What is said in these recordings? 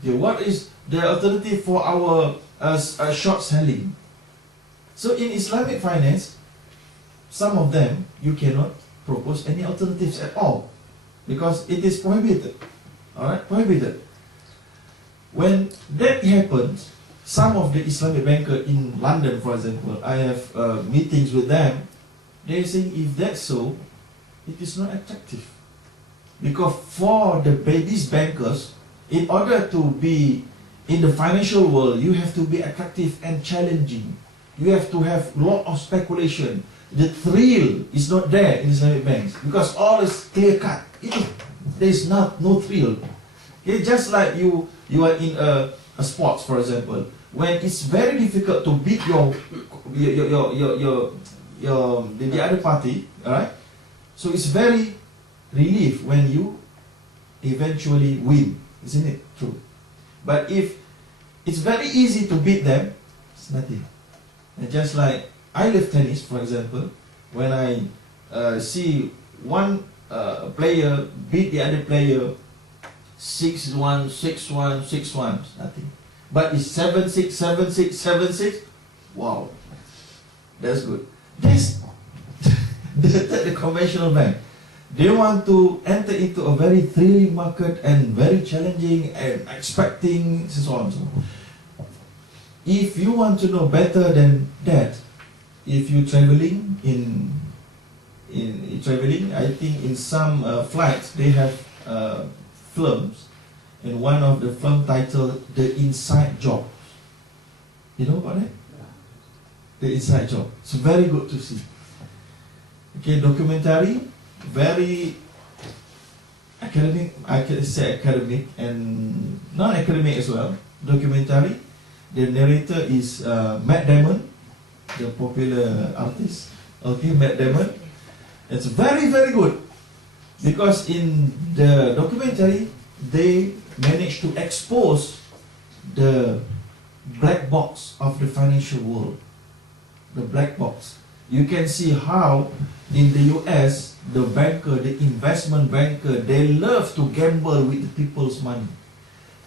Okay, what is the alternative for our short selling? So in Islamic finance, some of them you cannot propose any alternatives at all because it is prohibited. Alright, prohibited. When that happens, some of the Islamic bankers in London, for example, I have meetings with them. They say if that's so, it is not attractive. Because for these bankers, in order to be in the financial world, you have to be attractive and challenging. You have to have a lot of speculation. The thrill is not there in Islamic banks because all is clear cut. There is no thrill. Okay, just like you are in a sports, for example, when it's very difficult to beat the other party, alright? So it's very relief when you eventually win, isn't it true? But if it's very easy to beat them, it's nothing. And just like I love tennis, for example, when I see one player beat the other player 6-1, 6-1, 6-1, nothing. But it's 7-6, 7-6, 7-6. Wow, that's good. That's the conventional bank. They want to enter into a very thrilling market and very challenging and expecting so on. So if you want to know better than that, if you traveling in traveling, I think in some flights they have films, and one of the film titled "The Inside Job." You know about it? The Inside Job. It's very good to see. Okay, documentary, very academic. I can say academic and non-academic as well. Documentary. The narrator is Matt Damon, the popular artist. Okay, Matt Damon. It's very, very good because in the documentary they managed to expose the black box of the financial world. The black box. You can see how in the US the banker, the investment banker, they love to gamble with the people's money.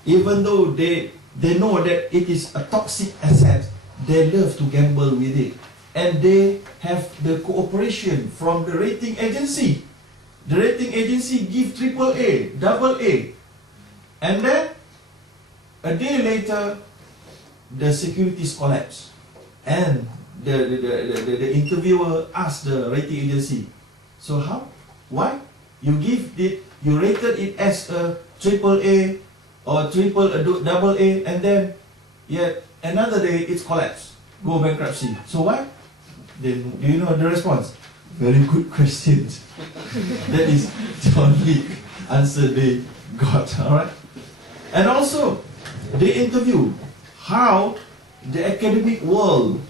Even though they know that it is a toxic asset, they love to gamble with it. And they have the cooperation from the rating agency. The rating agency give AAA, AA. And then, a day later, the securities collapse. And the interviewer asked the rating agency, so how? Why? You rated it as a AAA or AA, and then yet another day it's collapsed, go bankruptcy. So why? Then do you know the response? Very good questions. That is the only answer they got. Alright. And also they interview how the academic world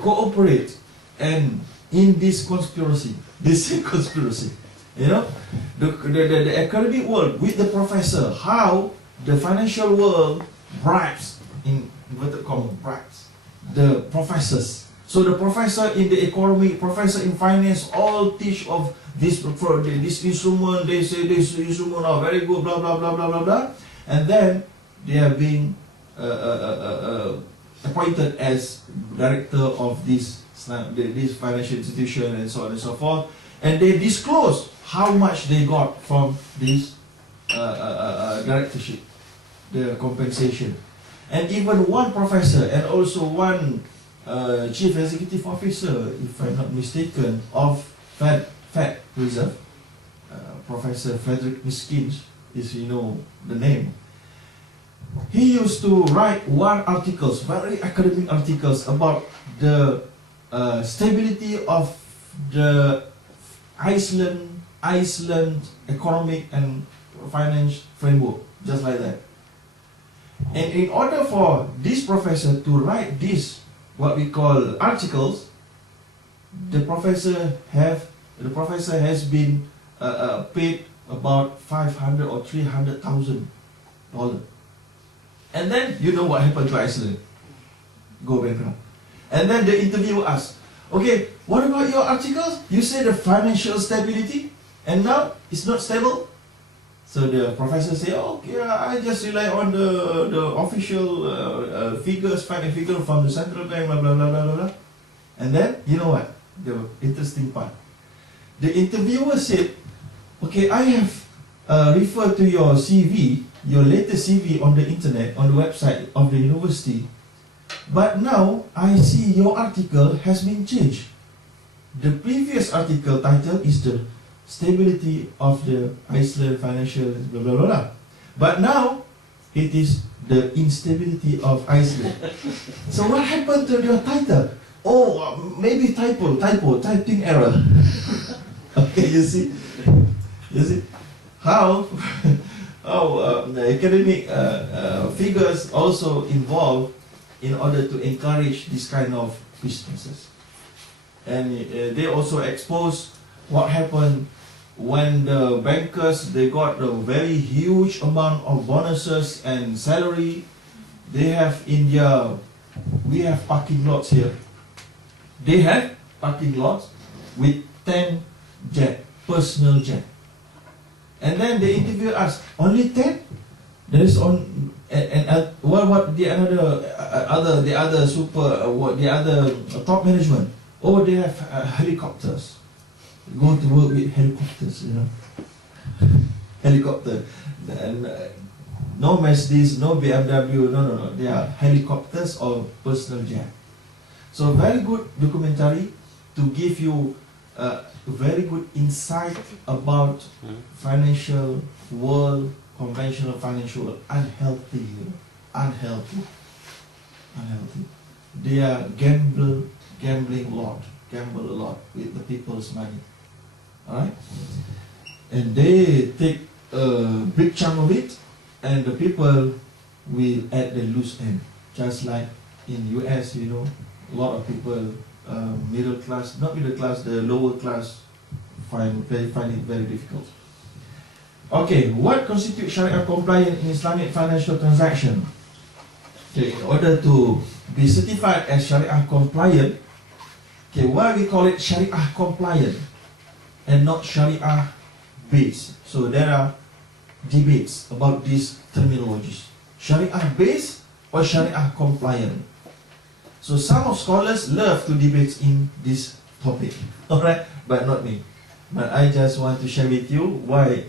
cooperate and in this conspiracy. They say conspiracy. You know, the academic world with the professor, how the financial world bribes, in inverted commas, bribes the professors. So the professor in the economy, professor in finance, all teach of this instrument. They say this instrument are very good, blah blah blah blah blah blah, and then they are being appointed as director of this financial institution and so on and so forth, and they disclose how much they got from this directorship, the compensation, and even one professor and also one chief executive officer, if I'm not mistaken, of Fed Reserve, Professor Frederick Miskins, is you know the name. He used to write very academic articles about the stability of the Iceland economic and finance framework, just like that. And in order for this professor to write this, what we call articles, the professor has been paid about $500,000 or $300,000. And then you know what happened to Iceland? Go bankrupt. And then the interviewer asked, okay, what about your articles? You say the financial stability, and now it's not stable. So the professor say, oh, okay, I just rely on the official figures, final figure from the central bank, blah, blah, blah, blah, blah, blah. And then, you know what? The interesting part. The interviewer said, okay, I have referred to your CV, your latest CV on the internet, on the website of the university. But now, I see your article has been changed. The previous article title is the Stability of the Iceland Financial blah blah blah blah. But now it is the Instability of Iceland. So what happened to your title? Oh, maybe typo, typing error. Okay, you see how the academic figures also involved in order to encourage this kind of businesses, and they also expose what happened when the bankers, they got a very huge amount of bonuses and salary. They have we have parking lots here. They have parking lots with 10 jet, personal jet. And then they interview us, only 10? There is on, and what the other top management? Oh, they have helicopters. Go to work with helicopters, you know. Helicopter. And, no Mercedes, no BMW, no. They are helicopters or personal jet. So very good documentary to give you very good insight about financial world, conventional financial world, unhealthy, you know, unhealthy. They are gamble a lot with the people's money. Alright? And they take a big chunk of it, and the people will at the loose end. Just like in US, you know, a lot of people, middle class, not middle class, the lower class find it very difficult. Okay, what constitutes Sharia compliant in Islamic financial transaction? Okay, in order to be certified as Sharia compliant, okay, why we call it Sharia compliant and not Sharia based? So there are debates about these terminologies. Sharia based or Sharia compliant? So some of scholars love to debate in this topic, alright, but not me. But I just want to share with you why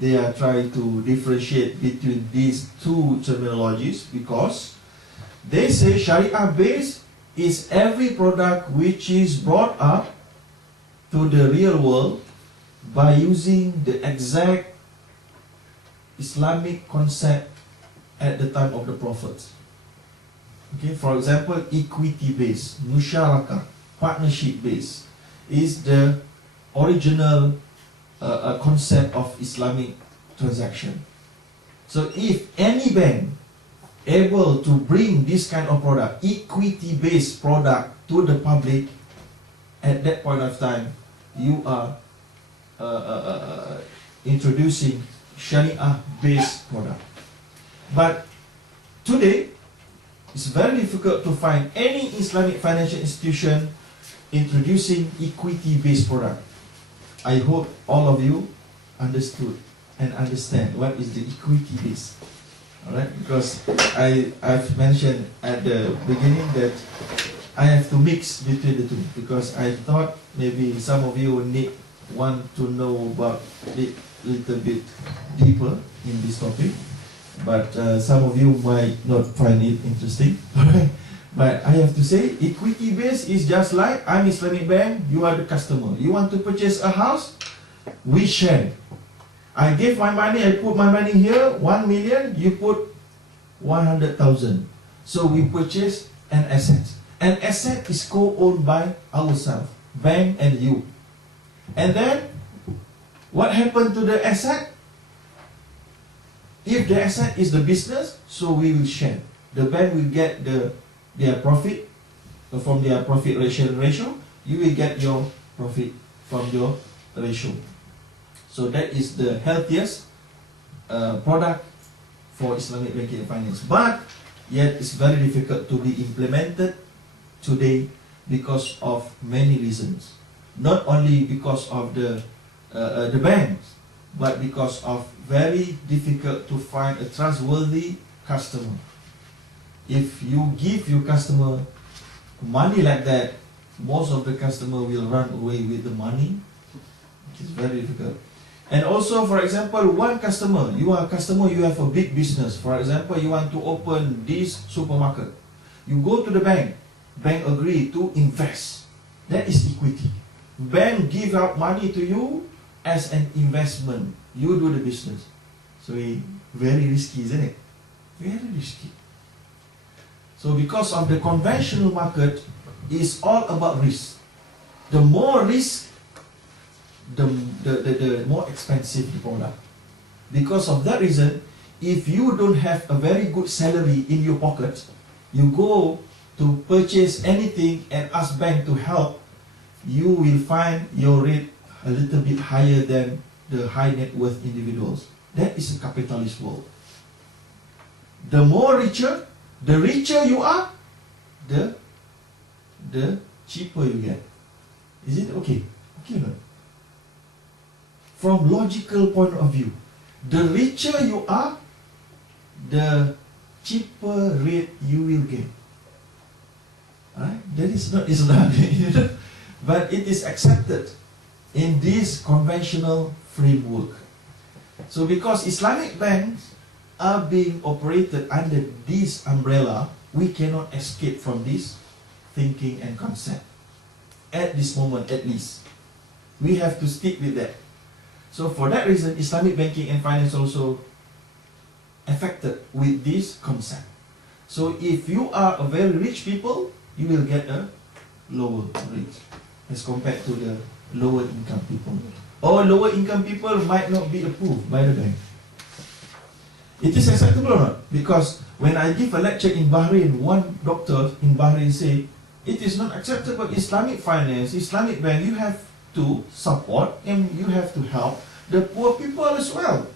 they are trying to differentiate between these two terminologies, because they say Sharia based is every product which is brought up to the real world by using the exact Islamic concept at the time of the prophets. Okay, for example, equity based, musyarakah, partnership based is the original concept of Islamic transaction. So if any bank able to bring this kind of product, equity based product, to the public, at that point of time, you are introducing Sharia based product. But today, it's very difficult to find any Islamic financial institution introducing equity-based product. I hope all of you understood and understand what is the equity-based. Alright, because I've mentioned at the beginning that I have to mix between the two, because I thought maybe some of you want to know about it a little bit deeper in this topic. But some of you might not find it interesting. But I have to say, equity based is just like I'm Islamic Bank, you are the customer. You want to purchase a house, we share. I give my money, I put my money here, 1 million, you put 100,000. So we purchase an asset. An asset is co-owned by ourselves, bank and you. And then, what happened to the asset? If the asset is the business, so we will share. The bank will get their profit from their profit ratio. You will get your profit from your ratio. So that is the healthiest product for Islamic banking and finance. But yet it's very difficult to be implemented today because of many reasons. Not only because of the banks, but because of very difficult to find a trustworthy customer. If you give your customer money like that, most of the customer will run away with the money. It is very difficult. And also, for example, one customer, you are a customer, you have a big business. For example, you want to open this supermarket. You go to the bank agree to invest. That is equity. Bank give out money to you as an investment. You do the business. So very risky, isn't it? Very risky. So because of the conventional market is all about risk. The more risk, the more expensive the product. Because of that reason, if you don't have a very good salary in your pocket, you go to purchase anything and ask bank to help, you will find your rate a little bit higher than the high net worth individuals. That is a capitalist world. The more richer, the richer you are, the cheaper you get. Is it okay? Okay or not? From logical point of view, the richer you are, the cheaper rate you will get. Right? That is not Islamic, but it is accepted in this conventional framework. So because Islamic banks are being operated under this umbrella, we cannot escape from this thinking and concept. At this moment at least. We have to stick with that. So for that reason, Islamic banking and finance also affected with this concept. So if you are a very rich people, you will get a lower rate as compared to the lower income people. Or lower income people might not be approved by the bank. It is acceptable or not? Because when I give a lecture in Bahrain, one doctor in Bahrain say, it is not acceptable. Islamic finance, Islamic bank, you have to support and you have to help the poor people as well.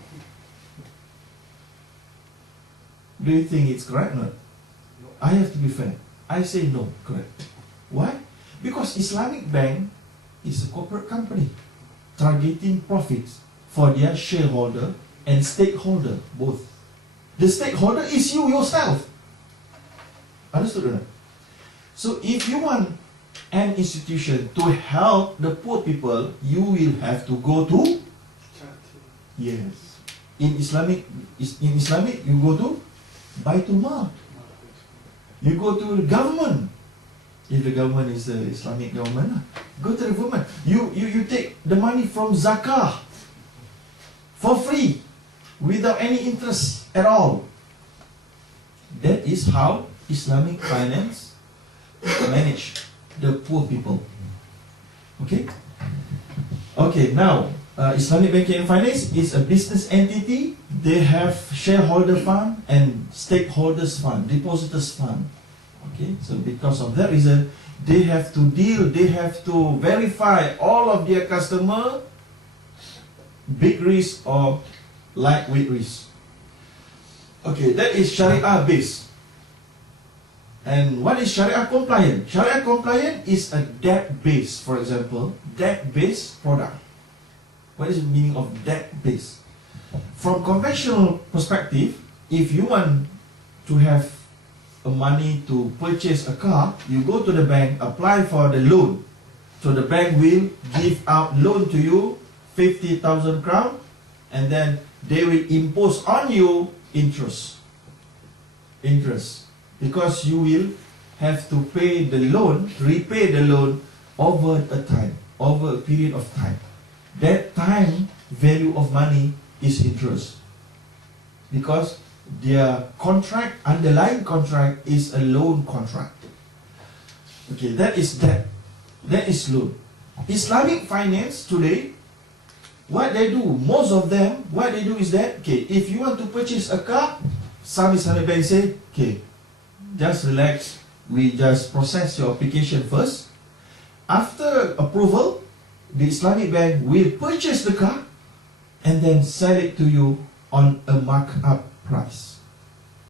Do you think it's correct or not? I have to be fair. I say no, correct. Why? Because Islamic bank is a corporate company targeting profits for their shareholder and stakeholder both. The stakeholder is you yourself. Understood or not? So if you want an institution to help the poor people, you will have to go to yes. In Islamic you go to Baitul Mal. You go to the government. If the government is the Islamic government, go to the government. You take the money from zakah for free, without any interest at all. That is how Islamic finance manage the poor people. Okay? Okay, now Islamic Banking and Finance is a business entity. They have shareholder fund and stakeholders fund, depositors fund. Okay, so because of that reason, they have to deal, they have to verify all of their customer, big risk or lightweight risk. Okay, that is Sharia based. And what is Sharia compliant? Sharia compliant is a debt based, for example, debt based product. What is the meaning of debt based? From conventional perspective, if you want to have money to purchase a car, you go to the bank, apply for the loan. So the bank will give out loan to you, 50,000 crown, and then they will impose on you interest. Because you will have to pay the loan, repay the loan over a time, over a period of time. That time value of money is interest. Because their contract, underlying contract is a loan contract. Okay, that is debt. That is loan. Islamic finance today, what they do, most of them, what they do is that, okay, if you want to purchase a car, some Islamic banks say, okay, just relax, we just process your application first. After approval, the Islamic bank will purchase the car and then sell it to you on a markup price.